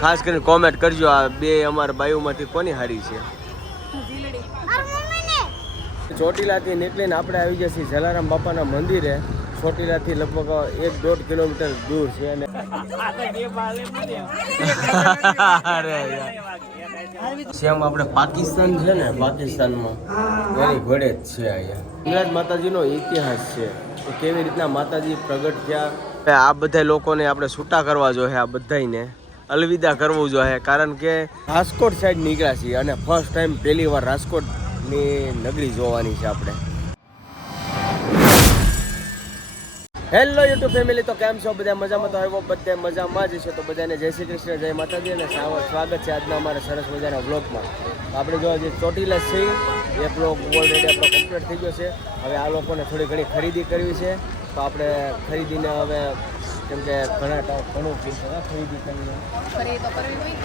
ખાસ કરીને કોમેન્ટ કરજો આ બે અમારા બાયુમાંથી કોની હારી છે? ચોટીલાથી નીકળીને આપણે આવી જઈએ છીએ જલારામ બાપાના મંદિરે. ચોટીલાથી લગભગ એક દોઢ કિલોમીટર દૂર છે અને સેમ આપણે પાકિસ્તાન છે ને પાકિસ્તાનમાં એની ઘોડે જ છે અહીંયા. ગુજરાત માતાજીનો ઇતિહાસ છે કેવી રીતના માતાજી પ્રગટ થયા આ બધા લોકોને આપણે છૂટા કરવા જોઈએ આ બધાને અલવિદા કરવું જોઈએ કારણ કે રાજકોટ સાઈડ નીકળ્યા છીએ અને ફર્સ્ટ ટાઈમ પહેલી વાર રાજકોટની નગરી જોવાની છે આપણે. હેલો યુટ્યુબ ફેમિલી તો કેમ છો? બધા મજામાં? તો આવ્યો બધે મજામાં જ છે તો બધાને જય શ્રી કૃષ્ણ, જય માતાજી અને સાવ- સ્વાગત છે આજના અમારા સરસ મજાના બ્લોગમાં આપણે જો જે ચોટીલા છે એ બ્લોગ ઓલરેડી આપણો કમ્પ્લીટ થઈ ગયો છે. હવે આ લોકોને થોડી ઘણી ખરીદી કરવી છે. તો આપણે ખરીદીને હવે કેમ કે ઘણા ઘણું ખરીદી કરીને તો કરવી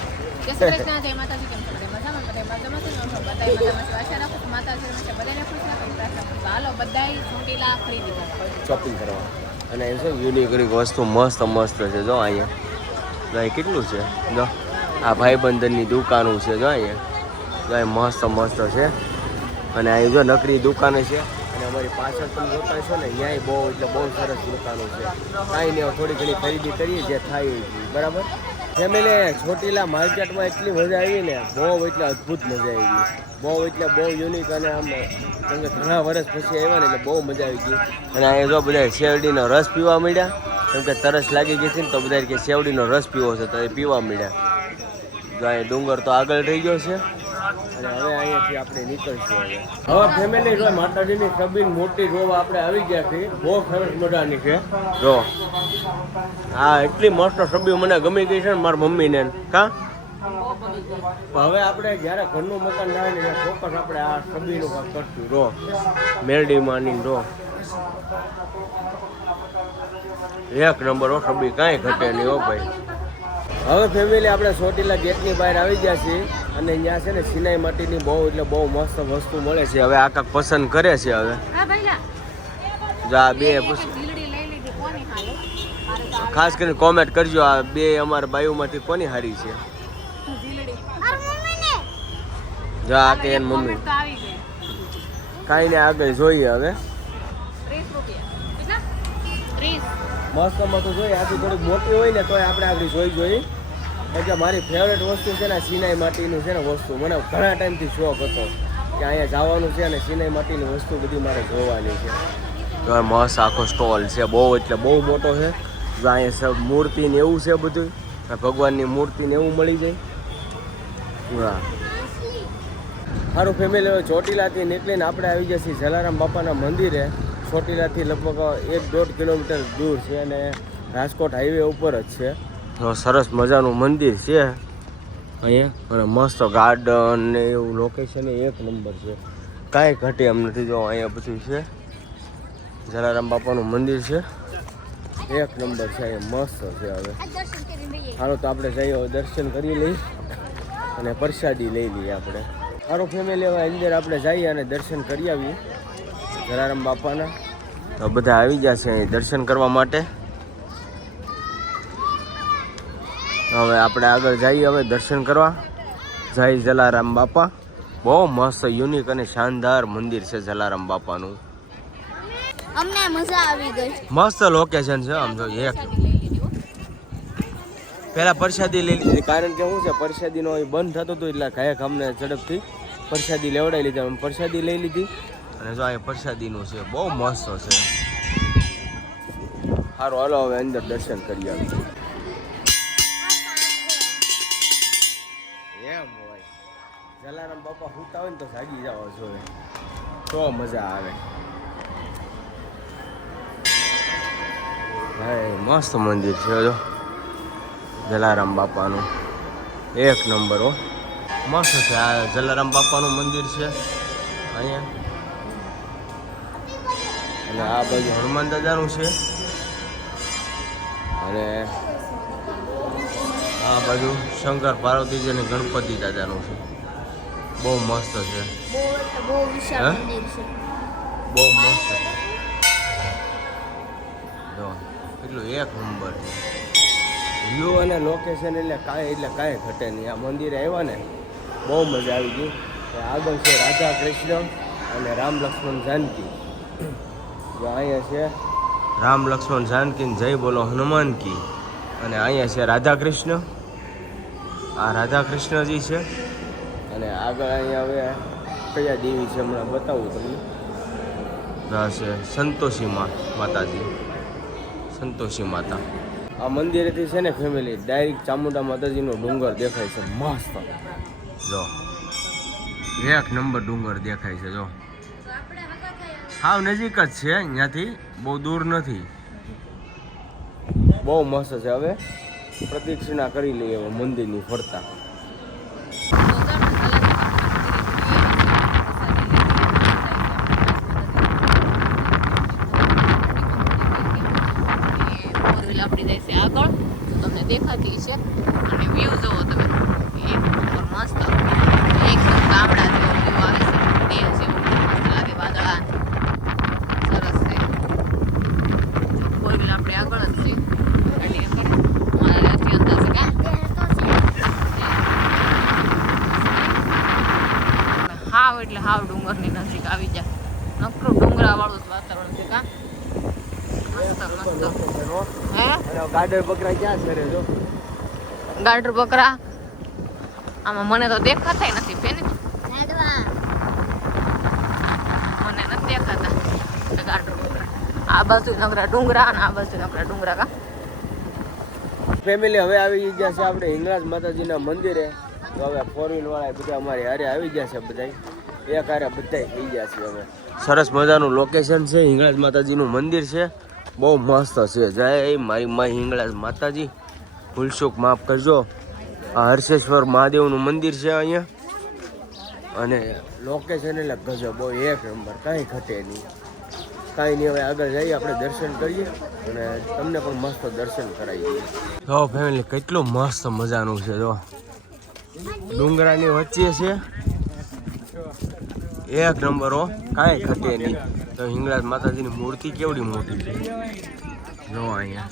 જય શ્રી કૃષ્ણ જય માતાજી કેમ છો? મજામાં? બધા મજામાં છે. બધાય મજામાં આશા રાખું માતાજી છે? બધાને ખુશ રાખો એવી પ્રાર્થના કરું છું. હાલો બધાય ચોટીલા ખરીદી કરવા. શોપિંગ કરવા. અને એ શું યુનિક યુનિક વસ્તુ મસ્ત મસ્ત છે જો અહીંયા. જો અહીં કેટલું છે? જો આ ભાઈબંધનની દુકાનો છે જો અહીંયા. જો અહીં મસ્ત મસ્ત છે. અને અહીં જો નકરી દુકાને છે. અને અમારી પાછળ તમે જોતા છો ને ત્યાંય બહુ, એટલે બહુ સરસ દુકાનો છે. કાંઈ નહીં થોડી ઘણી ખરીદી કરીએ, જે થાય એ બરાબર? ફેમિલી, ચોટીલા માર્કેટમાં એટલી મજા આવી ને, બહુ એટલે અદ્ભુત મજા આવી ગઈ. બહુ એટલે બહુ યુનિક અને આમ, કેમ કે ઘણા વર્ષ પછી આવ્યા ને, એટલે બહુ મજા આવી ગઈ. અને અહીંયા જો બધા શેરડીનો રસ પીવા મળ્યા કેમ કે તરસ લાગી ગઈ હતી ને, તો બધા કે શેરડીનો રસ પીવો છે, તો એ પીવા મળ્યા જો અહીંયા ડુંગર તો આગળ રહી ગયો છે. હવે આપણે હવે. ફેમિલી માતાજીની મોટી રોવા આપણે આવી ગયા છે બહુ સરસ મજાની છે. જો હા એટલી મસ્ત સબ્જી મને ગમી ગઈ છે ને મારી મમ્મીને. હવે આપણે જ્યારે ઘરનું મકાન થાય ને ફોકસ આપણે આ સબીનું રો મેરડી માની રો એક નંબર ઓ સબ્જી કાંઈ ઘટે નહીં હો ભાઈ. હવે ફેમિલી આપણે સોટીલા ગેટની બહાર આવી ગયા છીએ. અને અહીંયા છે ને સિનાઈ માટીની બહુ એટલે બહુ મસ્ત વસ્તુ મળે છે. હવે આ કાંક પસંદ કરે છે હવે. જા આ બે ખાસ કરીને કોમેન્ટ કરજો આ બે અમારા બાયુમાંથી કોની હારી છે? જા આ કે એની મમ્મી. કાંઈ ને આગળ જોઈએ હવે. મસ્ત મસ્ત જોઈએ આથી થોડીક મોટી હોય ને તોય આપણે આગળ જોઈ જોઈએ એટલે મારી ફેવરેટ વસ્તુ છે ને સિનાઈ માટીનું છે ને વસ્તુ. મને ઘણા ટાઈમથી શોખ હતો કે અહીંયા જવાનું છે અને સિનાઈ માટીની વસ્તુ બધી મારે જોવાની છે. તો મસ્ત આખો સ્ટોલ છે. બહુ એટલે બહુ મોટો છે. અહીંયા મૂર્તિ ને એવું છે બધું. ભગવાનની મૂર્તિ ને એવું મળી જાય. હા મારું ફેમિલી હવે ચોટીલાથી નીકળીને આપણે આવી જઈએ છીએ જલારામ બાપાના મંદિરે. ચોટીલાથી લગભગ એક દોઢ કિલોમીટર દૂર છે અને રાજકોટ હાઈવે ઉપર જ છે. સરસ મજાનું મંદિર છે. અહીંયા અને મસ્ત ગાર્ડન ને એવું લોકેશન એક નંબર છે. કાંઈ ઘટે એમ નથી જો અહીંયા બધું છે. જલારામ બાપાનું મંદિર છે. એક નંબર છે, અહીંયા મસ્ત છે હવે. હાલો તો આપણે જઈએ દર્શન કરી લઈ અને પ્રસાદી લઈ લઈએ આપણે. સારું ફેમિલી હવે અંદર આપણે જઈએ અને દર્શન કરી આવીએ. જલારામ બાપાના. તો બધા આવી ગયા છે અહીં દર્શન કરવા માટે. હવે આપણે આગળ જઈએ હવે દર્શન કરવા. જય જલારામ બાપા. બહુ મસ્ત યુનિક અને શાનદાર મંદિર છે જલારામ બાપાનું. અમને મજા આવી ગઈ. મસ્ત લોકેશન છે આમ જો એક. પહેલા પ્રસાદી લઈ લીધી. કારણ કે શું છે પ્રસાદીનો બંધ થતો હતો એટલે કાયક અમને ઝડપથી પ્રસાદી લેવડાવી લીધી. અમે પ્રસાદી લઈ લીધી. અને જો અહીંયા પ્રસાદીનું છે બહુ મસ્ત છે. સારું હાલો હવે અંદર દર્શન કરી આવી બાપા હુતા હોય ને તો જાગી જાવ. છો તો મજા આવે. મસ્ત મંદિર છે જો. જલારામ બાપાનું. એક નંબર હો. મસ્ત છે આ જલારામ બાપાનું મંદિર છે અહીંયા. અને આ બાજુ હનુમાન દાદાનું છે. અને આ બાજુ શંકર પાર્વતીજી અને ગણપતિ દાદાનું છે. બહુ મસ્ત છે. બહુ બહુ વિશાળ મંદિર છે. બહુ મસ્ત છે. જો એટલું એક નંબર છે. વ્યૂ અને લોકેશન એટલે કાંઈ એટલે કાંઈ ઘટે નહીં. આ મંદિરે આવ્યા ને બહુ મજા આવી ગઈ. આગળ છે રાધા કૃષ્ણ અને રામ લક્ષ્મણ જાનકી. જો અહીંયા છે રામ લક્ષ્મણ જાનકી જય બોલો હનુમાન કી. અને અહીંયા છે રાધા કૃષ્ણ. આ રાધા કૃષ્ણજી છે. અને આગળ અહીંયા હવે કયા દેવી છે હમણાં બતાવું તમને. છે સંતોષી મા માતાજી. સંતોષી માતા. આ મંદિરેથી છે ને ફેમિલી ડાયરેક્ટ ચામુંડા માતાજીનો ડુંગર દેખાય છે મસ્ત. જો. એક નંબર ડુંગર દેખાય છે જો. હાવ નજીક જ છે અહીંયાથી બહુ દૂર નથી. બહુ મસ્ત છે હવે. પ્રદક્ષિણા કરી લઈએ હવે મંદિરની ફરતા. આપણી જાય આગળ. તો તમને દેખાતી છે અને વ્યૂ જોવો તમે. એક મસ્ત. એકદમ ગામડા જેવો વ્યૂ આવે છે. ડે જેવો મસ્ત લાગે વાદળા. સરસ છે. ફોર આપણે આગળ જ છે. હાવ એટલે હાવ ડુંગરની નજીક આવી જાય. નકરું ડુંગરા વાળું જ વાતાવરણ છે કા? ગાડર બકરા ક્યાં છે જો ગાડર બકરા આમાં મને તો દેખાતા નથી બેન. મને નથી દેખાતા. આ ગાડર બકરા. આ બાજુ નકરા ડુંગરા અને આ બાજુ નકરા ડુંગરા કા. ફેમિલી હવે આવી ગયા છે આપણે હિંગળાજ માતાજીના મંદિરે. તો હવે ફોર વ્હીલ વાળા બધા અમારી હારે આવી ગયા છે બધા એક હારે બધા થઈ ગયા છે હવે. સરસ મજાનું લોકેશન છે. હિંગળાજ માતાજીનું મંદિર છે. બહુ મસ્ત છે. જય મારી મા હિંગળાજ માતાજી. ભૂલશોક માફ કરજો. આ હર્ષેશ્વર મહાદેવનું મંદિર છે અહીંયા. અને લોકેશન એટલે ગજબ. એક નંબર. કાંઈ ઘટે નહીં. કાંઈ નહીં. હવે આગળ જઈએ, આપણે દર્શન કરીએ. અને તમને પણ મસ્ત દર્શન કરાવીએ જો ફેમિલી કેટલું મસ્ત મજાનું છે, જો. ડુંગરાની વચ્ચે છે. એક નંબર હો. કાંઈ ઘટે નહીં. તો હિંગળાજ માતાજીની મૂર્તિ કેવડી મોટી છે? જો અહીંયા.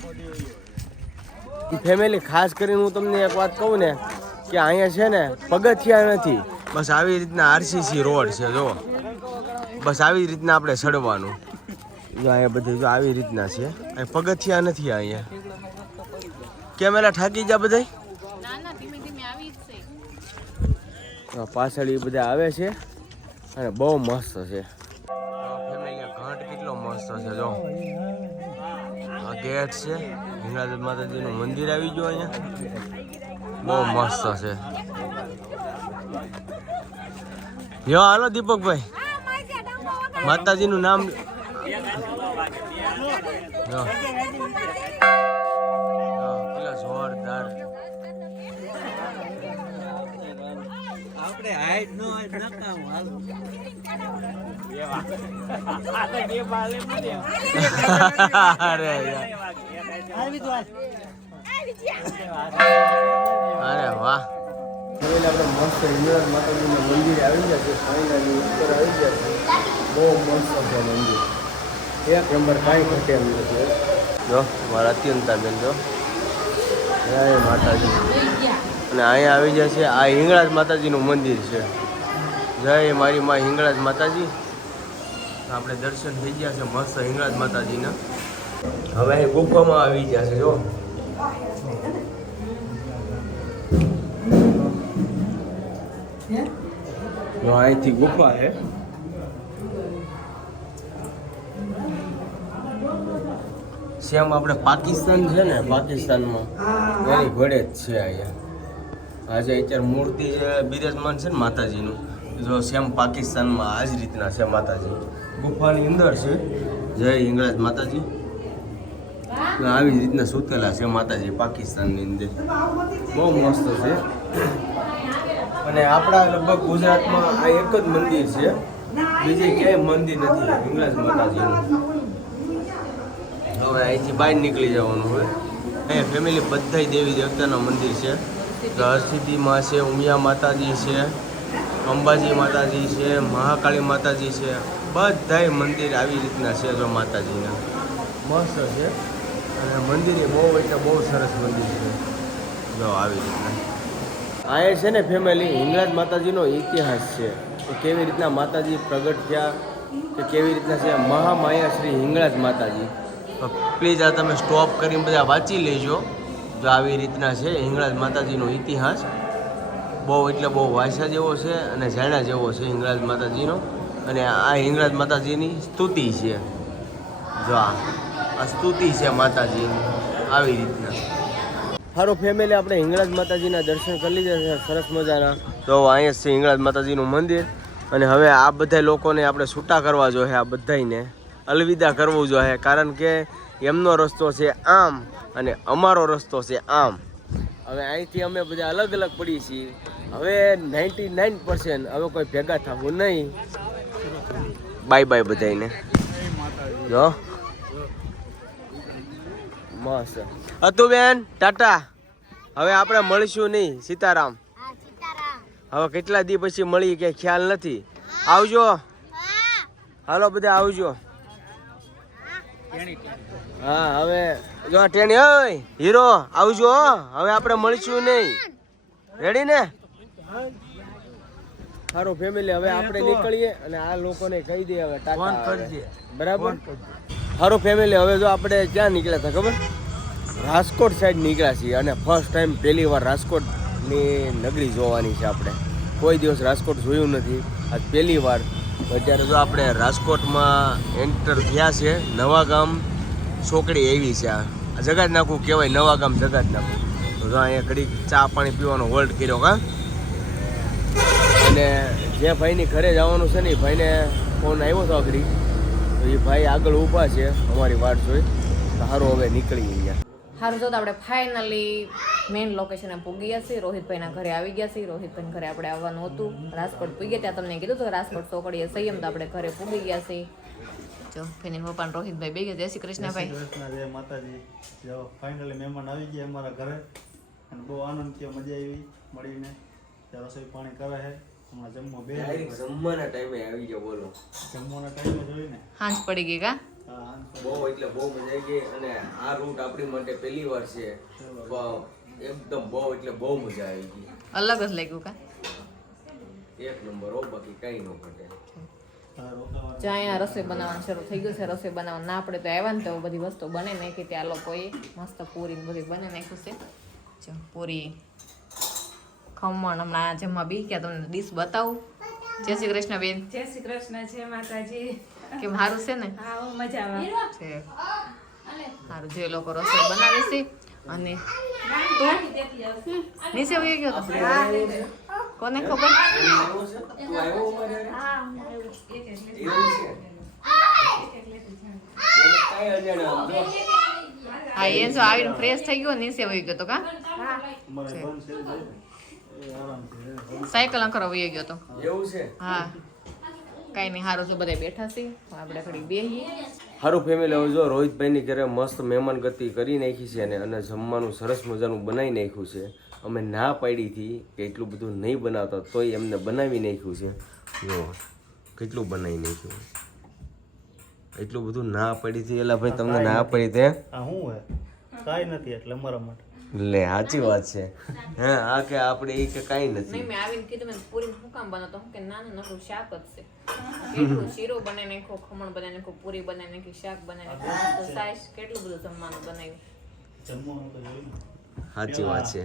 ફેમિલી ખાસ કરીને હું તમને એક વાત કહું ને કે અહીંયા છે ને પગથિયા નથી. બસ આવી રીતના આરસીસી રોડ છે જો. બસ આવી રીતના આપણે ચડવાનું. જો અહીંયા બધું જો આવી રીતના છે. અહીં પગથિયા નથી અહીંયા. કેમેરા ઠાકી જા બધા પાછળ એ બધા આવે છે. અને બહુ મસ્ત છે. મસ્ત છે, જો. આ ગેટ છે. હિંગળાદેવ માતાજીનું મંદિર આવી ગયું અહીંયા. બહુ મસ્ત છે. યો, હાલો દીપકભાઈ. માતાજીનું નામ જોરદાર. આપણે હાઈટ નો નકામ હાલ. અરે વાહ. આવી ગયા છે ગયા નંબર કાંઈ ઘટે એમ નથી જો, મારા અત્યંતા બેન જો જય માતાજી. અને અહીંયા આવી જાય છે આ હિંગળાજ માતાજીનું મંદિર છે. જય મારી માં હિંગળાજ માતાજી. આપણે દર્શન થઈ ગયા છે મસ્ત હિંગળાજ માતાજીના. હવે અહીં ગુફામાં આવી ગયા છે, જો. અહીંથી ગુફા છે. સેમ આપણે પાકિસ્તાન છે ને, પાકિસ્તાનમાં એની ઘોડે જ છે અહીંયા. આજે અત્યારે મૂર્તિ જે બિરાજમાન છે ને માતાજીનું, જો સેમ પાકિસ્તાનમાં આ જ રીતના છે માતાજી. ગુફાની અંદર છે. જય હિંગળાજ માતાજી. આવી રીતના સૂતેલા છે માતાજી પાકિસ્તાનની અંદર. બહુ મસ્ત છે. અને આપણા લગભગ ગુજરાતમાં આ એક જ મંદિર છે. બીજે ક્યાંય મંદિર નથી હિંગળાજ માતાજીનું. હવે અહીંથી બહાર નીકળી જવાનું હોય. અહીંયા ફેમિલી બધા દેવી દેવતાના મંદિર છે. હરસિદ્ધિમાં છે, ઉમિયા માતાજી છે, અંબાજી માતાજી છે, મહાકાળી માતાજી છે. બધાય મંદિર આવી રીતના છે જો માતાજીના. મસ્ત છે. અને મંદિર એ બહુ એટલે બહુ સરસ મંદિર છે. જો આવી રીતના. આ છે ને ફેમિલી હિંગળાજ માતાજીનો ઇતિહાસ છે. કે કેવી રીતના માતાજી પ્રગટ થયા? કે કેવી રીતના છે? મહામાયા શ્રી હિંગળાજ માતાજી. પ્લીઝ આ તમે સ્ટોપ કરીને બધા વાંચી લેજો. જો આવી રીતના છે હિંગળાજ માતાજીનો ઇતિહાસ. બહુ એટલે બહુ વાંસા જેવો છે અને જાણ્યા જેવો છે હિંગળાજ માતાજીનો. અને આ હિંગળાજ માતાજીની સ્તુતિ છે. જો આ સ્તુતિ છે માતાજીની આવી રીતના. સારું ફેમિલી આપણે હિંગળાજ માતાજીના દર્શન કરી લીધા છે સરસ મજાના. તો અહીંયા છે હિંગળાજ માતાજીનું મંદિર. અને હવે આ બધા લોકોને આપણે છૂટા કરવા જોઈએ આ બધાને અલવિદા કરવું જોઈએ કારણ કે એમનો રસ્તો છે આમ અને અમારો રસ્તો છે આમ. હવે અહીંથી અમે બધા અલગ અલગ પડીએ છીએ. હવે નાઇન્ટી નાઇન પર્સન્ટ હવે કોઈ ભેગા થવું નહીં. બાય બાય બધાને જો. મસ્ત. હતું બેન ટાટા. હવે આપણે મળીશું નહીં સીતારામ. હવે કેટલા દી પછી મળી કે ખ્યાલ નથી. આવજો. હાલો બધા આવજો. હા હવે જો ટેણી હોય હીરો આવજો. હવે આપણે મળીશું નહીં. રેડી ને? સારું ફેમિલી હવે આપણે નીકળીએ અને આ લોકોને કહી દઈએ હવે ટાટા. બરાબર? સારું ફેમિલી હવે જો આપણે ક્યાં નીકળ્યા હતા ખબર? રાજકોટ સાઈડ નીકળ્યા છીએ અને ફર્સ્ટ ટાઈમ પહેલી વાર રાજકોટની નગરી જોવાની છે આપણે. કોઈ દિવસ રાજકોટ જોયું નથી. આજ પહેલી વાર. અત્યારે જો આપણે રાજકોટમાં એન્ટર થયા છે નવા ગામ છોકરી એવી છે આ. જગાજ નાખું કહેવાય નવા ગામ જગાજ નાખું તો અહીંયા ઘડીક ચા પાણી પીવાનો હોલ્ડ કર્યો કા અને જે ભાઈની ઘરે જવાનું છે ને એ ભાઈને ફોન આવ્યો હતો આગળ. તો એ ભાઈ આગળ ઊભા છે અમારી વાટ જોઈ. તો સારું હવે નીકળી ગયા. સારું જો તો આપણે ફાઇનલી મેઇન લોકેશને પૂગી ગયા છીએ. રોહિતભાઈના ઘરે આવી ગયા છીએ. રોહિતભાઈના ઘરે આપણે આવવાનું હતું. રાજકોટ પૂગી ત્યાં તમને કીધું હતું રાજકોટ ચોકડીએ સંયમ તો આપણે ઘરે પૂગી ગયા છીએ. જો ફેની પપ્પા રોહિતભાઈ બે ગયા. જય શ્રી કૃષ્ણ ભાઈ. જય માતાજી. જો ફાઇનલી મહેમાન આવી ગયા અમારા ઘરે. અને બહુ આનંદ થયો મજા આવી મળીને. રસોઈ પાણી કરે છે હમણાં જમવા બે જમવાના ટાઈમે આવી ગયો બોલો. જમવાના ટાઈમે જોઈને હાંજ પડી ગઈ કા? બહુ એટલે બહુ મજા આવી ગઈ અને આ રૂટ આપણી માટે પહેલી વાર છે. એકદમ બહુ એટલે બહુ મજા આવી ગઈ. અલગ જ લાગ્યું કા? એક નંબર હો બાકી કઈ ન ઘટે. અહીંયા રસોઈ બનાવવાનું શરૂ થઈ ગયું છે રસોઈ બનાવવાનું ના આપણે તો આવ્યા ને તો બધી વસ્તુ બને નાખી ત્યાં લોકોએ મસ્ત પૂરી બધી બને નાખ્યું છે. જો પૂરી. ખમણ. હમણાં જમવા બી ગયા તમને ડીશ બતાવું. જય શ્રી કૃષ્ણ બેન જય શ્રી કૃષ્ણ જય માતાજી. કેમ સારું છે ને? હા મજામાં. છે. સારું જે લોકો રસોઈ બનાવે છે અને તું? નીચે વહી ગયો તો કોને ખબર? હા એ જો આવીને ફ્રેશ થઈ ગયો નીચે વહી ગયો તો કા? સાયકલ અંકરો વહી ગયો તો. એવું છે? હા. કાંઈ નહીં સારું છે બધા બેઠા છે. આપણે ઘડી બેહીએ. સારું ફેમિલી હવે જો રોહિતભાઈની ઘરે મસ્ત મહેમાન ગતિ કરી નાખી છે અને અને જમવાનું સરસ મજાનું બનાવી નાખ્યું છે. અમે ના પાડી હતી કે એટલું બધું નહીં બનાવતા તોય એમને બનાવી નાખ્યું છે. જો કેટલું બનાવી નાખ્યું. એટલું બધું ના પડી હતી. એલા ભાઈ તમને ના પડી તે આ શું કાંઈ નથી એટલે અમારા માટે. લે સાચી વાત છે. હા આ કે આપણે એ કે કાઈ નથી. નહીં મેં આવીને કીધું મેં પૂરી હું કામ બનાવતો? હું કે ના ના નકરું શાક જ છે. કેટલું શીરો બનાવી નાખો ખમણ બનાવી નાખો પૂરી બનાવી નાખી શાક બનાવી નાખ્યું મસ્ત સાઈઝ કેટલું બધું જમવાનું બનાવ્યું? સાચી વાત છે.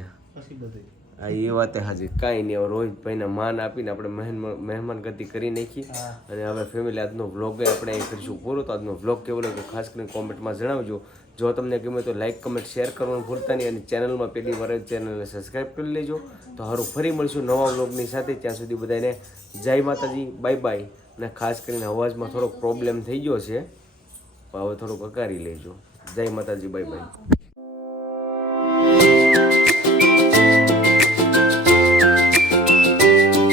આ એ વાત હાજી કાંઈ નહીં હવે રોહિતભાઈને માન આપીને આપણે મહેમાન મહેમાન ગતિ કરી નાખી. અને હવે ફેમિલી આજનો વ્લોગ આપણે અહીં કરીશું પૂરો. તો આજનો વ્લોગ કેવો લાગ્યો? ખાસ કરીને કોમેન્ટમાં જણાવજો. જો તમને ગમે તો લાઇક કમેન્ટ શેર કરવાનું ભૂલતા નહીં અને ચેનલમાં પહેલી વાર ચેનલને સબસ્ક્રાઈબ કરી લેજો. તો હારું ફરી મળશું નવા વ્લોગની સાથે. ત્યાં સુધી બધાને જય માતાજી બાય બાય અને ખાસ કરીને અવાજમાં થોડોક પ્રોબ્લેમ થઈ ગયો છે હવે થોડુંક અકારી લેજો. જય માતાજી બાય બાય